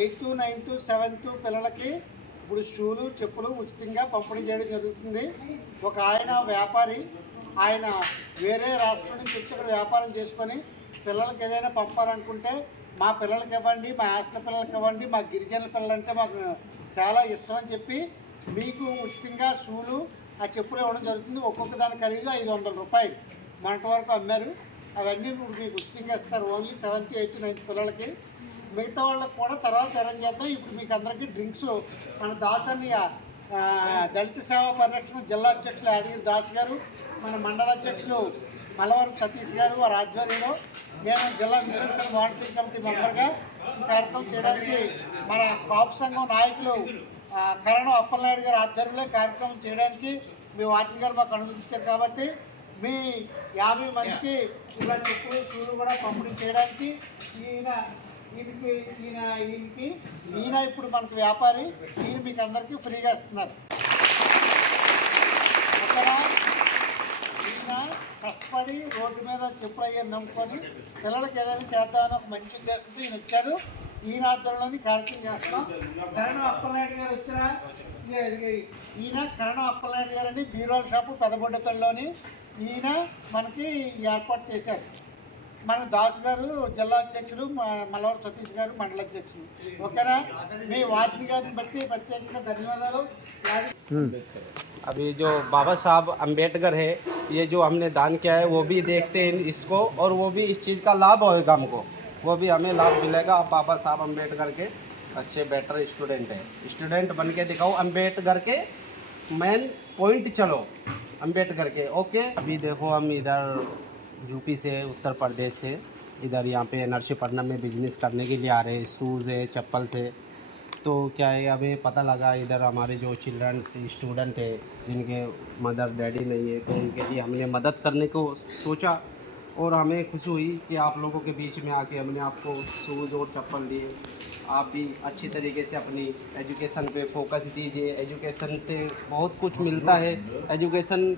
Eighth ninth seventh పిల్లలకి ఇప్పుడు షూలు చెప్పులు ఉచితంగా పంపిణీ చేయడం జరుగుతుంది. ఒక ఆయన వ్యాపారి ఆయన వేరే రాష్ట్రం నుంచి వచ్చి ఇక్కడ వ్యాపారం చేసుకొని పిల్లలకి ఏదైనా పంపాలనుకుంటే మా పిల్లలకి ఇవ్వండి మా హాస్టల్ పిల్లలకి ఇవ్వండి మా గిరిజనుల పిల్లలంటే మాకు చాలా ఇష్టం అని చెప్పి మీకు ఉచితంగా షూలు ఆ చెప్పులు ఇవ్వడం జరుగుతుంది. ఒక్కొక్క దాని ఖరీదు ఐదు వందల రూపాయలు. మనటి వరకు అమ్మారు. అవన్నీ ఇప్పుడు మీకు ఉచితంగా ఇస్తారు. ఓన్లీ సెవెంత్ ఎయిత్ నైన్త్ పిల్లలకి. మిగతా వాళ్ళకి కూడా తర్వాత అరేంజ్ చేద్దాం. ఇప్పుడు మీకు అందరికీ డ్రింక్స్ మన దాస్ అన్నయ్య దళిత సేవా పరిరక్షణ జిల్లా అధ్యక్షులు యాదగిరి దాస్ గారు మన మండల అధ్యక్షులు మలవరం సతీష్ గారు వారి ఆధ్వర్యంలో నేను జిల్లా విజిలెన్స్ మానిటరింగ్ కమిటీ మెంబర్గా కార్యక్రమం చేయడానికి మన కాపు సంఘం నాయకులు కరణ కరణం అప్పలనాయుడు గారి ఆధ్వర్యంలో కార్యక్రమం చేయడానికి మీ వాటిని గారు మాకు అనుమతించారు కాబట్టి మీ యాభై మందికి ఇలా చెప్పులు షూలు కూడా పంపిణీ చేయడానికి ఈయన ఈయనకి ఈయన ఈయనకి ఈయన ఇప్పుడు మనకు వ్యాపారి ఈయన మీకు అందరికీ ఫ్రీగా ఇస్తున్నారు. అక్కడ ఈయన కష్టపడి రోడ్డు మీద చెప్పులు అయ్యి నమ్ముకొని పిల్లలకి ఏదైనా చేద్దామని ఒక మంచి ఉద్దేశంతో ఈయన వచ్చారు. ఈయన ఆధ్వర్యంలోని కార్యక్రమం చేస్తున్నాం. కరణ అప్పలనాయుడు గారు వచ్చారా ఈయన కరణ అప్పలనాయుడు గారు అని బీరోల్ షాపు పెదబొడ్డపల్లిలోని ఈయన మనకి ఏర్పాటు చేశారు. మన దాస్ గారు జిల్లా అధ్యక్షులు మ- మల్లవరం సతీష్ గారు మండల అధ్యక్షులు ఓకేనా మీ వాటిని గారిని బట్టి ప్రత్యేకంగా ధన్యవాదాలు యాది- अभी जो बाबा साहब अम्बेडकर है ये जो हमने दान किया है वो भी देखते हैं इसको और वो भी इस चीज़ का लाभ होएगा हमको वो भी हमें लाभ मिलेगा अब बाबा साहब अम्बेडकर के अच्छे बेटर स्टूडेंट है स्टूडेंट बन के दिखाओ अम्बेडकर के मेन पॉइंट चलो अम्बेडकर के ओके अभी देखो हम इधर यूपी से, उत्तर प्रदेश से, इधर यहाँ पे नरसीपट्टनम में बिज़नेस करने के लिए आ रहे हैं शूज़ है, चप्पल से। तो क्या है हमें पता लगा इधर हमारे जो चिल्ड्रंस स्टूडेंट है, जिनके मदर डैडी नहीं है तो उनके लिए हमने मदद करने को सोचा और हमें खुशी हुई कि आप लोगों के बीच में आके हमने आपको शूज़ और चप्पल दिए। आप भी अच्छी तरीके से अपनी एजुकेशन पे फोकस दीजिए। एजुकेशन से बहुत कुछ मिलता है। एजुकेशन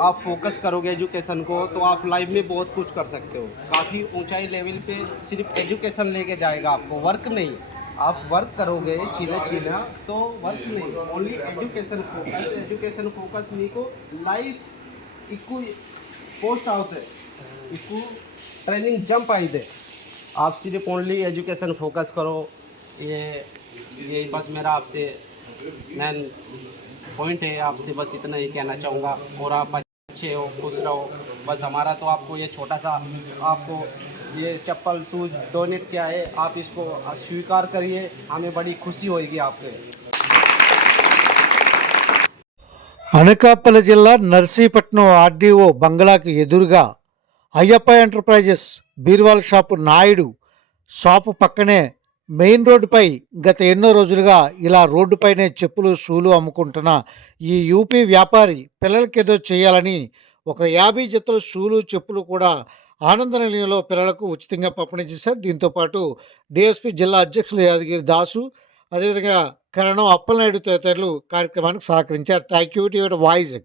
आप फोकस करोगे एजुकेशन को तो आप लाइफ में बहुत कुछ कर सकते हो। काफ़ी ऊंचाई लेवल पे सिर्फ़ एजुकेशन लेके जाएगा आपको वर्क नहीं। आप वर्क करोगे चीना चीना तो वर्क नहीं। Only education focus education focus नहीं को लाइफ इको पोस्ट आते इको ट्रेनिंग जंप आई दे आप सिर्फ़ ओनली एजुकेशन फोकस करो। ये ये बस मेरा आपसे मैन पॉइंट है आपसे बस इतना ही कहना चाहूँगा और आप अच्छे हो खुश रहो बस हमारा तो आपको ये छोटा सा आपको ये चप्पल शूज डोनेट किया है आप इसको स्वीकार करिए हमें बड़ी खुशी होगी आपके అనకాపల్లి జిల్లా నర్సీపట్నం ఆర్డీఓ బంగ్లాకి ఎదురుగా అయ్యప్ప ఎంటర్ప్రైజెస్ బీర్వాల్ షాపు నాయుడు షాపు పక్కనే మెయిన్ రోడ్డుపై గత ఎన్నో రోజులుగా ఇలా రోడ్డుపైనే చెప్పులు షూలు అమ్ముకుంటున్న ఈ యూపీ వ్యాపారి పిల్లలకి ఏదో చేయాలని ఒక యాభై జతల షూలు చెప్పులు కూడా ఆనంద నిలయంలో పిల్లలకు ఉచితంగా పంపిణీ చేశారు. దీంతోపాటు డిఎస్పీ జిల్లా అధ్యక్షులు యాదగిరి దాసు అదేవిధంగా కరణం అప్పలనాయుడు తదితరులు కార్యక్రమానికి సహకరించారు. Thank you to your voice.